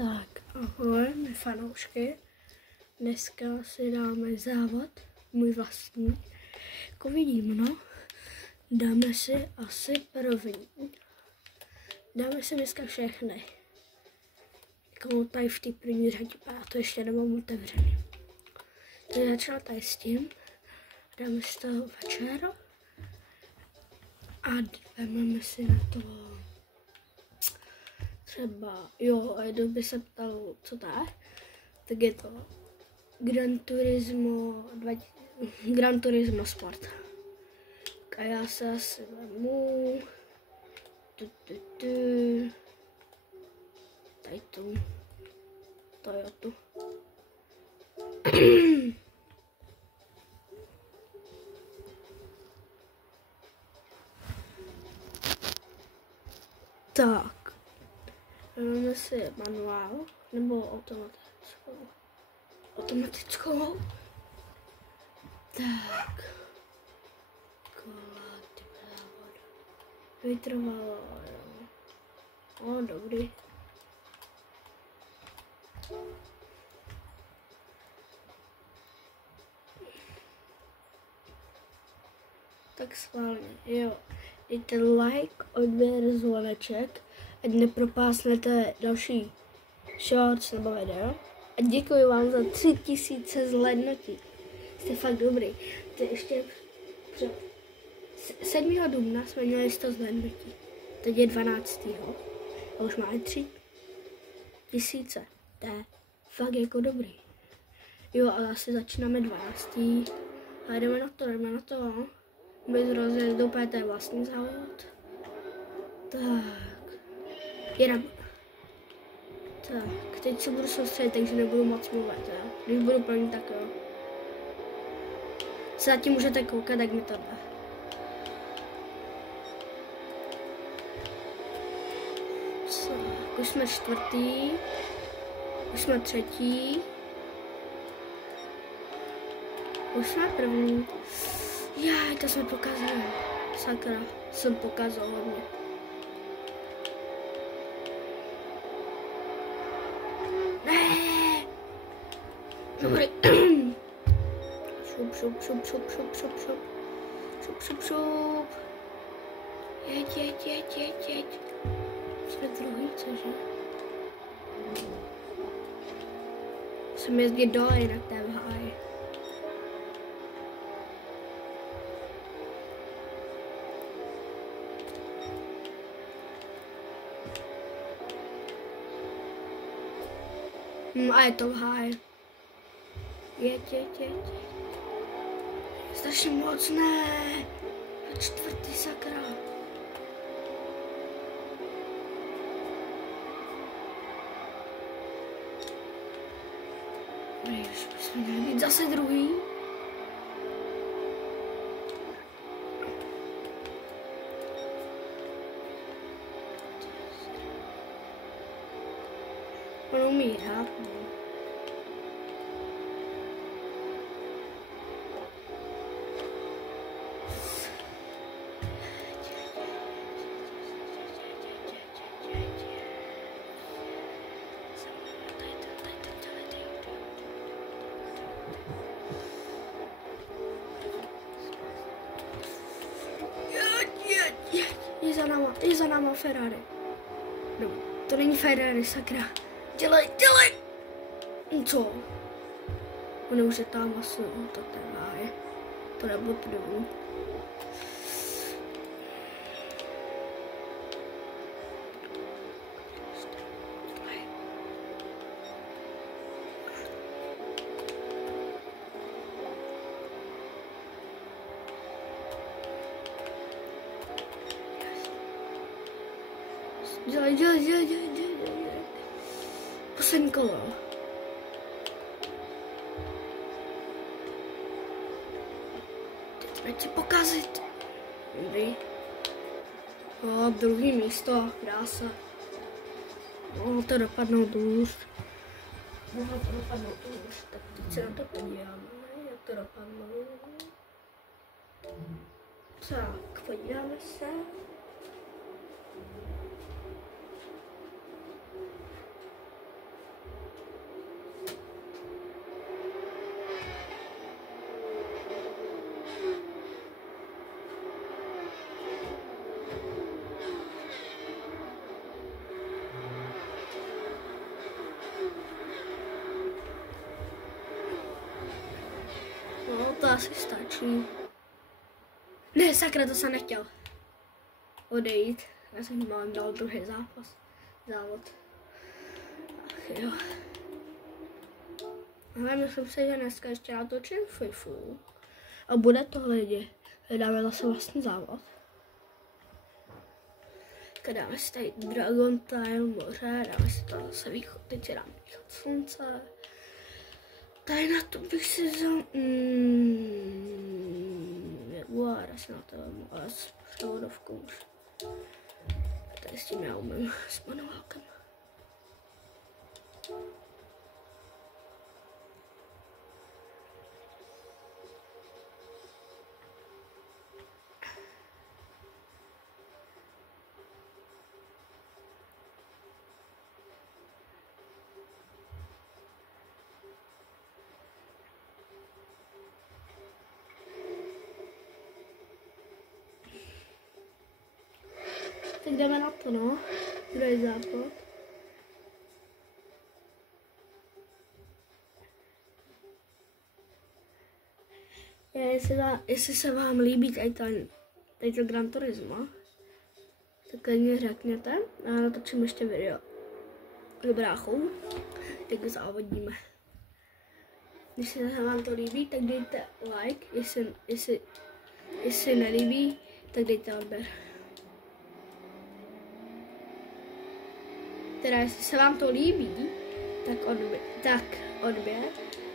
Tak, ahoj, my fanoušky. Dneska si dáme závod, můj vlastní. Jako vidím, no, dáme si asi první. Dáme si dneska všechny. Jako tady v té první řadě, já to ještě nemám otevřený. Tak začala tady s tím. Dáme si to večer. A jdeme si na to třeba, jo, a kdo by se ptal, co to je, tak je to Gran Turismo Sport. A já se asi vemu tady tu Toyotu. Tak, máme si manuál nebo automatickou. Tak, kola, ty závod. Vytrvalo, jo. O, dobrý. Tak schválně, jo. Dejte like, odběr, zvoneček, ať nepropásnete další shorts nebo video. A děkuji vám za 3000 zhlédnutí. Jste fakt dobrý. To ještě 7. dubna jsme měli 100 zhlédnutí. Teď je 12. A už máme 3000. To je fakt jako dobrý. Jo, a asi začínáme 12. A jdeme na to. My rozjezdou úplně vlastní závod. Tak. Jedeme. Tak, teď se budu soustředit, takže nebudu moc mluvit, jo. Když budu plný, tak jo. Se zatím můžete koukat, jak mi to dá. Tak, už jsme 4. Už jsme 3. Už jsme 1. Jaj, to jsme pokazali. Sakra, jsem pokazal hodně. Ne. Dobrý. Šup. Jeď. Jsme druhý, cože? Musím jezdit dole, jinak to je v háji. A je to v háji. Jeď. Strašně moc, ne. 4. sakra. Už bychom měli být zase druhý. On umí hrát, no. Je za náma Ferrari. No, to není Ferrari, sakra. Dělej! Co? On už je tam asi, to je. To nebudu první. Dělej. Poslední kolo. Teď nechci pokazit. Dobrý. O, druhý místo, dá se. Mohlo to dopadnout hůř. Tak teď se na to podíváme, jak to dopadlo. Tak, podíváme se. asi stačí. Ne, sakra, to jsem nechtěl odejít. Já jsem mám dal druhý závod. Ach jo. Ale myslím si, že dneska ještě natočím FIFU. A bude to lidi. Dáme zase vlastní závod. Dáme si tady Dragon Time, moře, dáme si to zase východ, teď si dáme východ slunce. Tady na to bych si vzal... Jaguar, asi na to mám, ale s převodovkou už. Tady s tím já umím, s manuálkem. Tak jdeme na to, no. Druhý záchod. Jestli se vám líbí tady to Gran Turismo, tak klidně řekněte a natočím ještě video s bráchou, jak závodíme. Když se vám to líbí, tak dejte like, jestli nelíbí, tak dejte odběr. Teda jestli se vám to líbí, tak odběr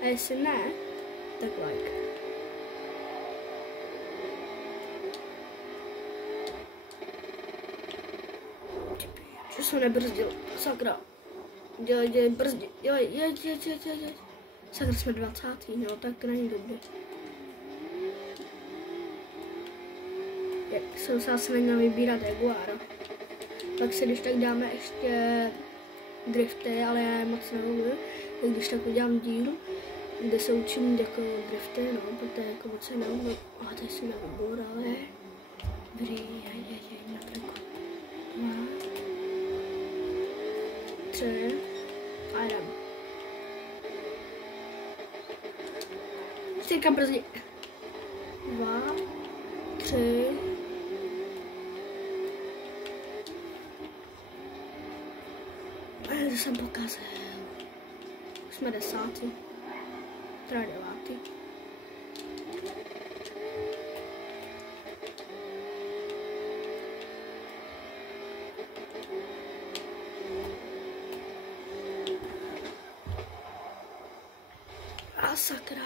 a jestli ne, tak like. Že jsem nebrzdil, sakra. Dělej, brzdi, dělej. Sakra, jsme 20. No, tak není dobrý. Jsem se asi neměl vybírat Jaguara. Pak si když tak dáme ještě drifty, ale já je moc neumím. Tak když tak udělám díl, kde se učím jako drifty, no, protože jako moc se neumím. A tady jsme vybůrali. Na triku. 2, 3 a jdem. 4 brzdí. 2, 3. To jsem pokazil. Už jsme 10. Teda 9. A sakra.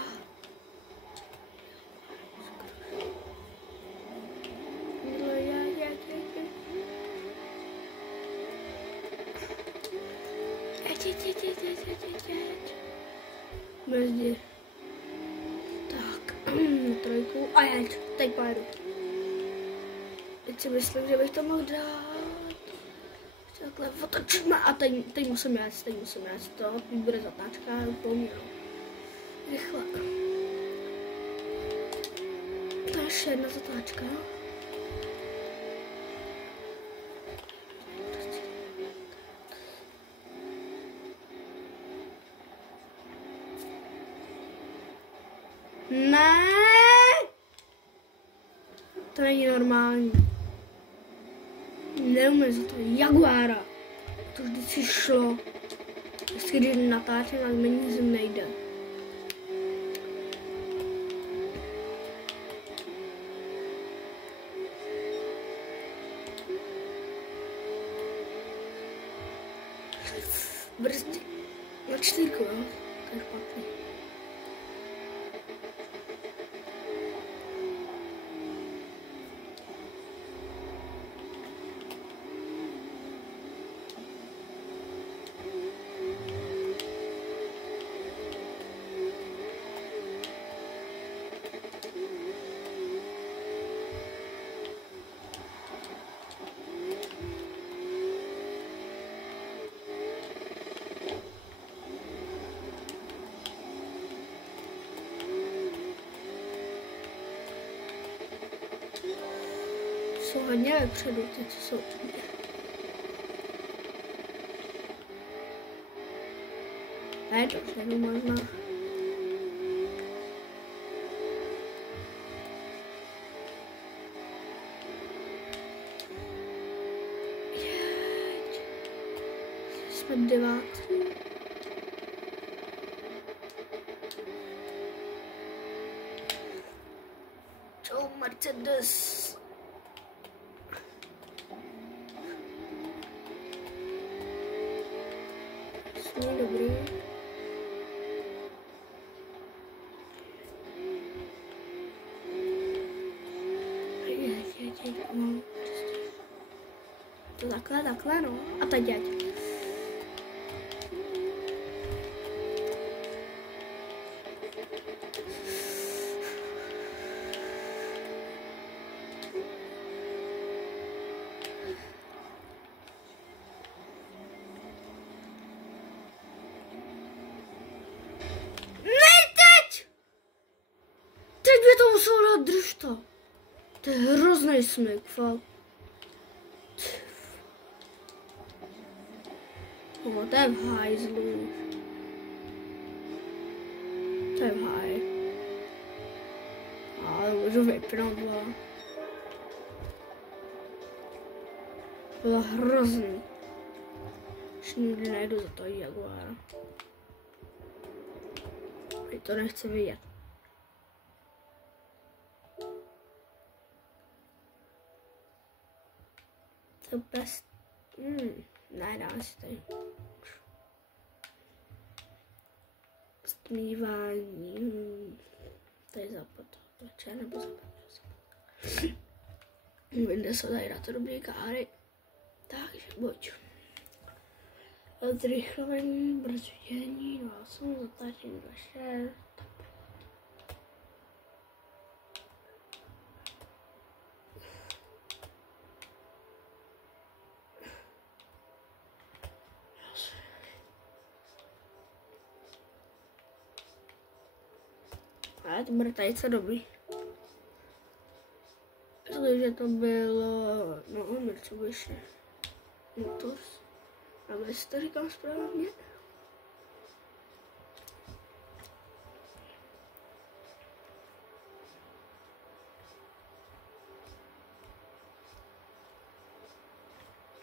Brzdí. Tak, trojku a jeď, teď pojedu. Teď si myslím, že bych to mohl dát. Takhle otočíme a teď musím jet, to bude zatáčka, úplně rychle. To je ještě jedna zatáčka. Ne, to není normální. Neumím za to Jaguara. To vždycky šlo. Vždycky, když natáčím, tak mi nic nejde. Brzdí. Na 4, jo? To je špatný. Jsou hodně vepředu, ty co jsou. A je to všechno možná. Jsme 9. Čau, Mercedes. Jsme dobrý. To takhle, no. A teď jeď. Teď by to muselo dát, drž to. To je hrozný smyk, fakt. O, to je v hajzlu. To je v haj. Ale můžu vypnout, dva. To bylo hrozný. Už nikdy nejdu za to Jaguar. Teď to nechci vidět. To bez... ne, dá si tady. Stmívání. To je západ. Večer nebo západ. Vyjde se tady na to dobrý káry. Takže buď. Zrychlení, brzdění, 2,8, zatáčení 2,6. Ale to bude tady co dobrý. Takže to bylo, no, Mitsubishi Motors. A jestli to říkám správně.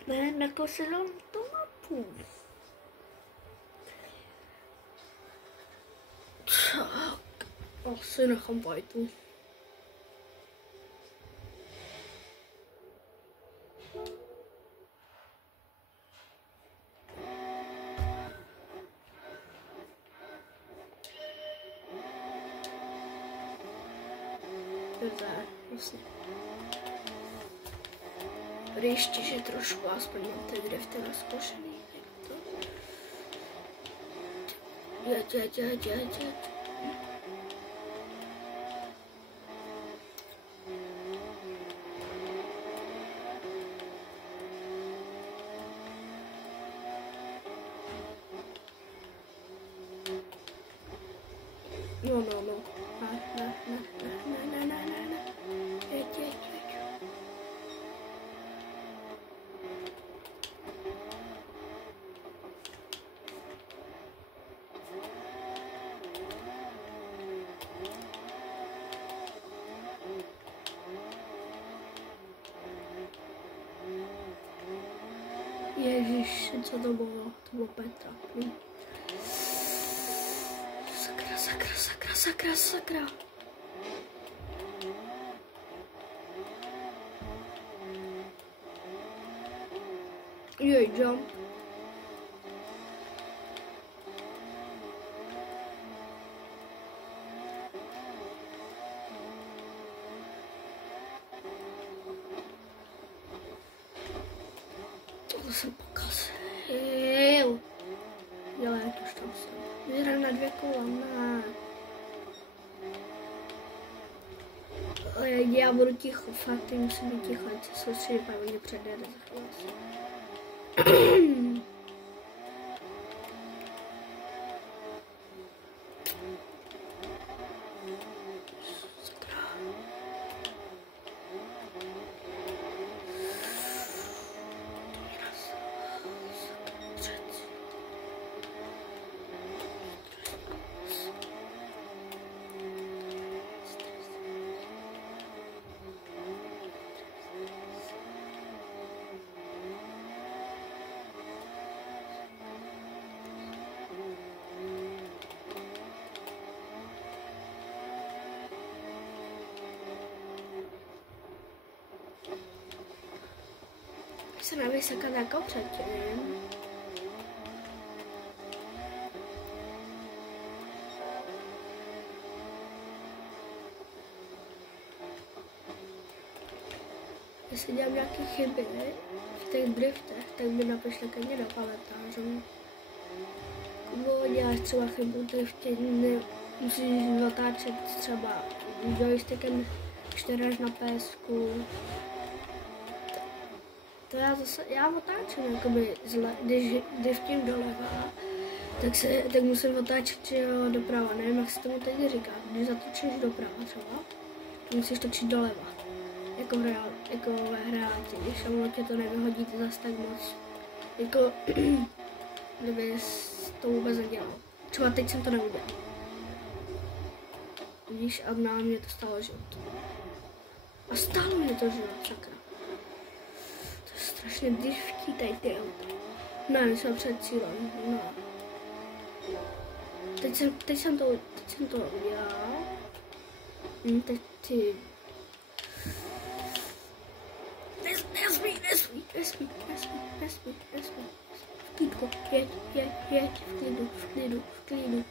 Ne, jako se dám tu mapu. Tak, asi nechám bajtu. Vlastně. Ještě, že trošku aspoň mám ty drifty rozkošený. Jeď. No. Ne. Jeď. Ježiš, co to bylo? To bylo Petra. Sakra. Jej, jump. To jsem pokazil. Jo, jak už tam jsem. Vyhrám na 2 kola, ne. Já budu ticho, fakt, musím být ticho, ať se soustředit, pak mě předjede za chvíli. se nevysekat jako předtím. Jestli dělám nějaké chyby v těch driftech, tak mi napište ke mně do komentářů. Nebo děláš třeba chybu v driftě, musíš otáčet třeba joystickem 4 na pésku. To já otáčím, jakoby, když driftím doleva, tak musím otáčet doprava. Nevím, jak se tomu teď říká. Když zatočíš doprava třeba, to musíš točit doleva. Jako ve hráti, když ono tě to nevyhodíte zas tak moc. Jako, kdyby to vůbec nedělal. Třeba teď jsem to neudělal. Víš, a na mě to stalo život. A stalo mě to život, sakra. To je strašně drivtí tady ty auta. Ne, my jsme před cílem, no. Teď jsem to udělal. Teď ty... Nesmí. Klidko, jeď,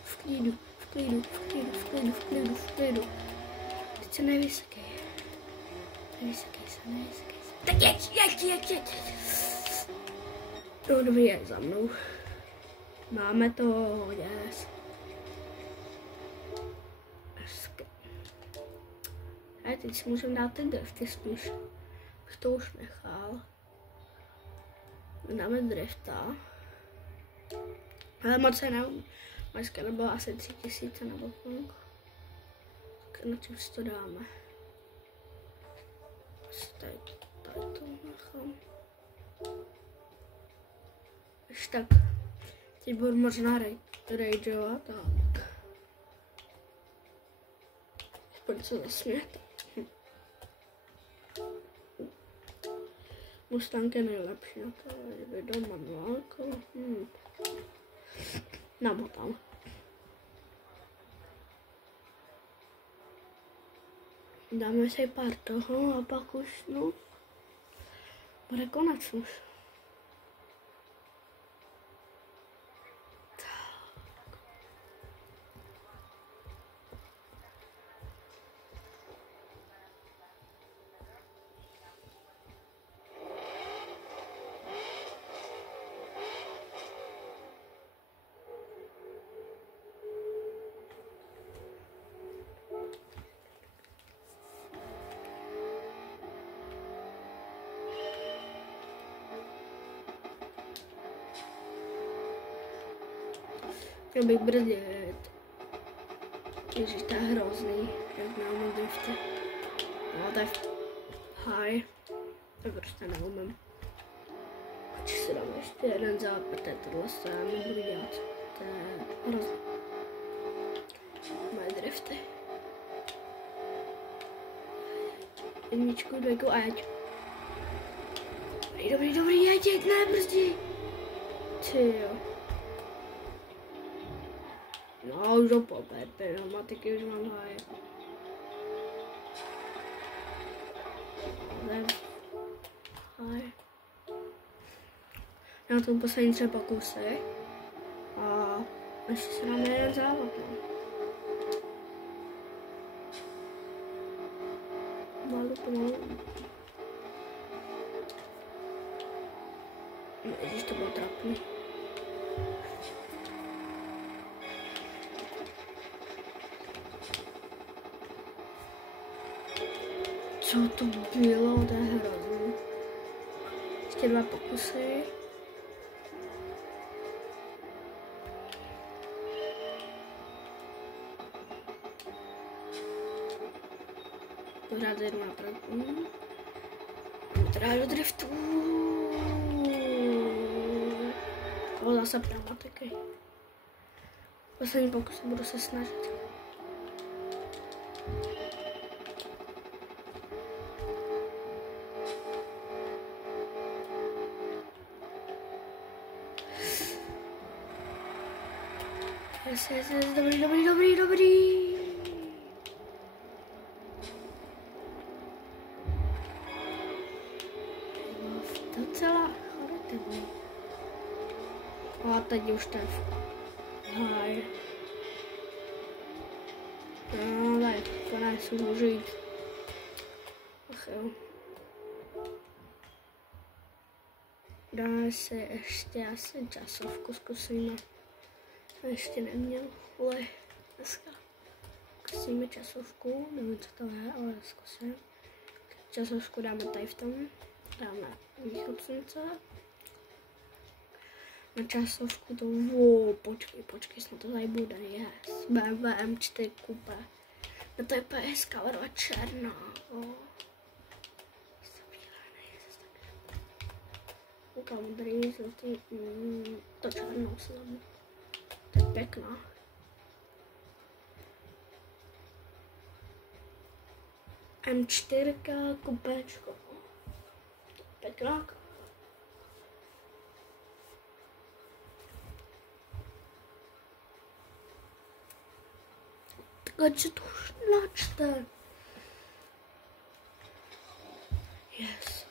v klidu. Teď se nevysekej. Nevysekej se. Tak jeď. No dobrý, je za mnou. Máme to, yes. A teď si můžeme dát ten drifty spíš. Bych to už nechal. Dáme drifta. Ale moc se neumí. Dneska nebylo asi 3000 nebo půl. Tak na čem si to dáme? Tady to nechám. Až tak. Teď budu možná rageovat, tak. Pojď se zasmět. Mustang je nejlepší na to, kdyby doma manuálko. Namotám. Dáme si pár toho a pak už, no, bude konec už. Chtěl bych brzdit. Ježiš, to je hrozný, jak neumím drifty. No, to je high. To prostě neumím. Počkej si dám ještě jeden západ, tohle se já nebudu dělat. To je hrozný. Moje drifty. Jedničku, dvojku a jeď. Dobrý, jeď, ne, brzdí. Ty jo. No, už do popet, pneumatiky už mám háje. Háje. Já to poslední 3 pokusy. A ještě se dáme jeden závod, no. Pomalu. No, ježiš, to bylo trapný. Co to bylo, to je hrozný. Ještě 2 pokusy. Pořád jednu napravdu. Teda do driftu. O, zase pneumatiky. Poslední pokus budu se snažit. Yes, dobrý. Docela. teď už ten háj. No, tak, konec, můžu jít. Ach jo. Dáme si ještě asi časovku, zkusíme. Ještě neměl, ale dneska zkusíme časovku, nevím co to je, ale zkusím. Časovku dáme tady v tom, dáme východ slunce. Na časovku to, počkej, snad to tady bude, yes. BMW M4 Coupe. No to je PSK, ale černá, modrý, zlatý, to černou se tam. To je pěkná. M4 kupečko. Pěkná. Takže to už načte. Yes.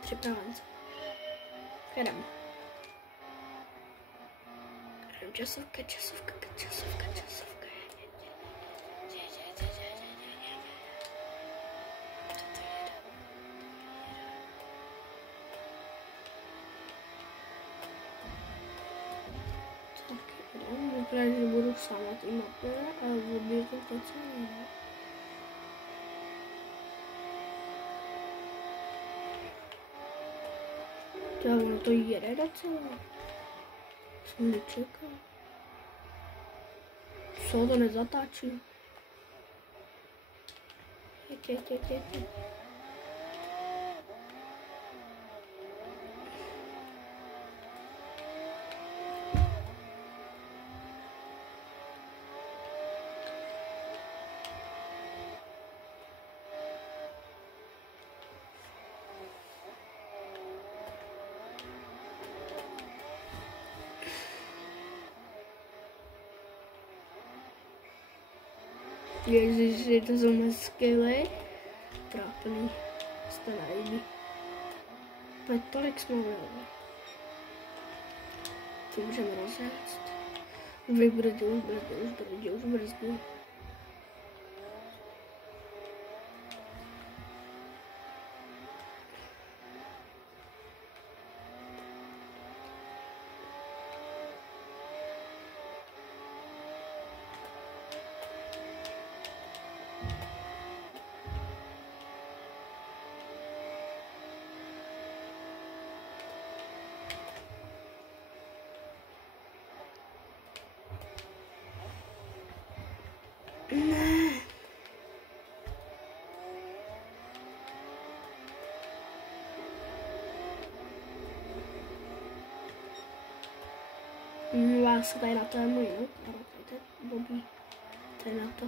Připraven. Jedem. Časovka. Vypadá, že budu sám na té mapě a objedu to celé. To ono to jede docela. Jsem nečekal. Co to nezatáčí? Jeď. Ježiši, to jsou moc skvělé. Trápný. Jste najít. Pojď tolik jsme udělali. To můžeme rozjet. Už brzdí. Ne. Láska tady na to je můj, no? To je blbý. Tady na to.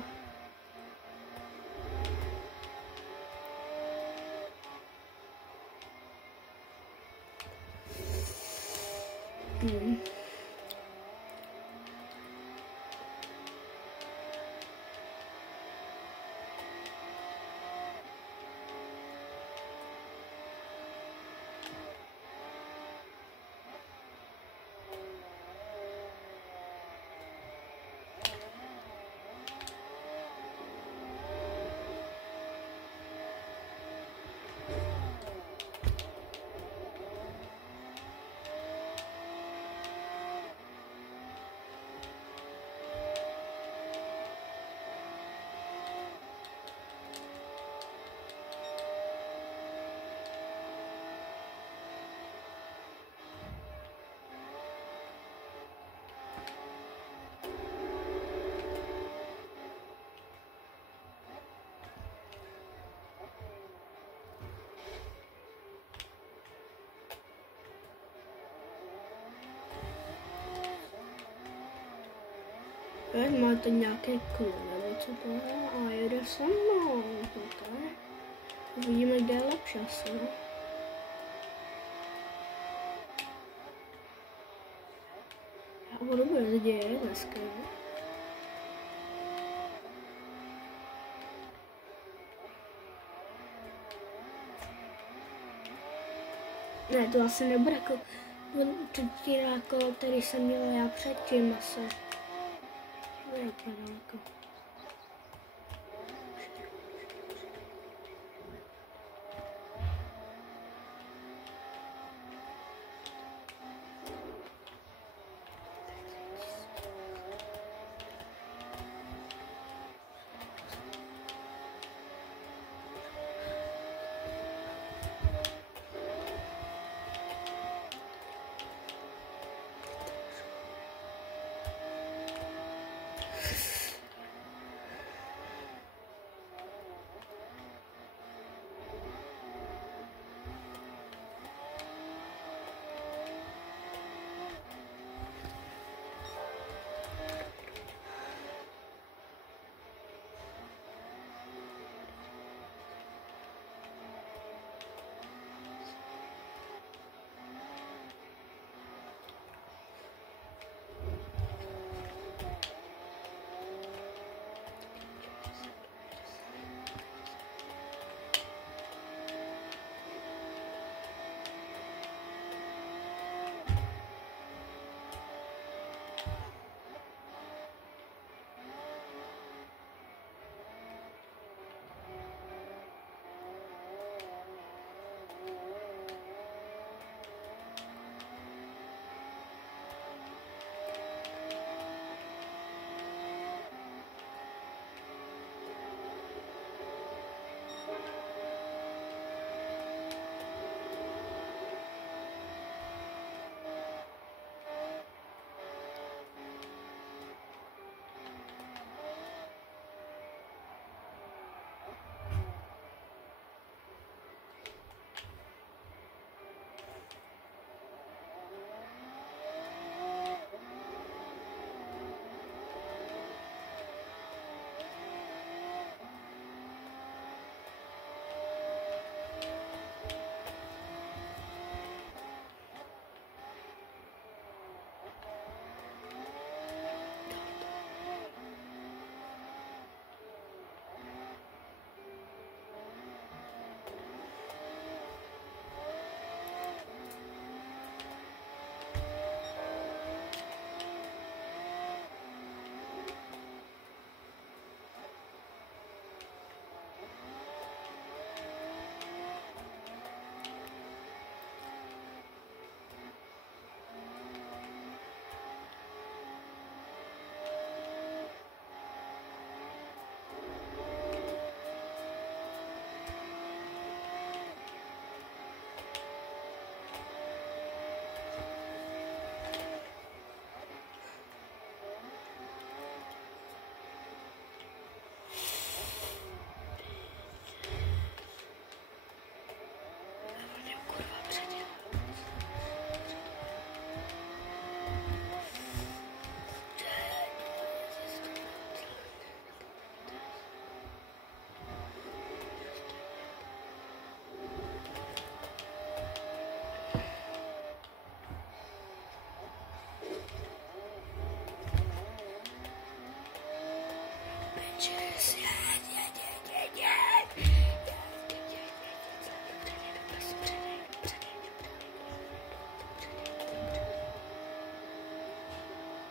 Máte nějaké kůl, nebo co to je? A jede se mnou. Okay. Uvidíme, kde je lepší asi, no? Já budu brzdit dneska, Ne, to asi nebude jako třetí kolo, který jsem měla já předtím asi. Bude úplně daleko.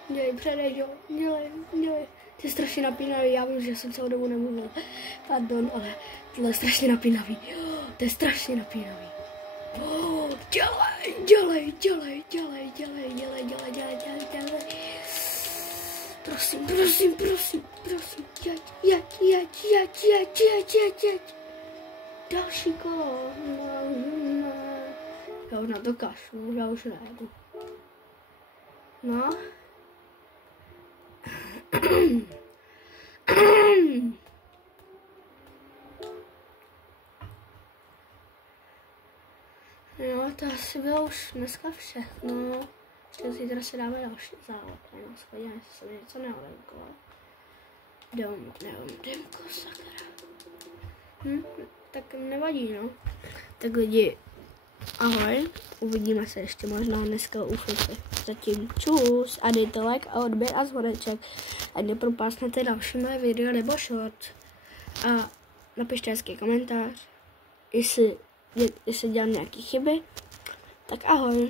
Dělej, předej, jo, dělej. Ty je strašně napínavý, já vím, že jsem celou dobu nemluvil. Pardon, ale tohle je strašně napínavý. To je strašně napínavý. Dělej. Prosím. Jeď. Další kolo. Já už na to kašlu, já už nejedu. No. No, to asi bylo už dneska všechno. Ještě zítra si dáme další závod. No, schodíme, jestli se mi něco neodemklo. Neodemko, sakra. Tak nevadí, no. Tak lidi, ahoj. Uvidíme se ještě možná dneska u Flippy. Zatím čus a dejte like a odběr a zvoneček. A nepropásnete další moje video nebo short. A napište hezký komentář, jestli dělám nějaké chyby. Tak ahoj.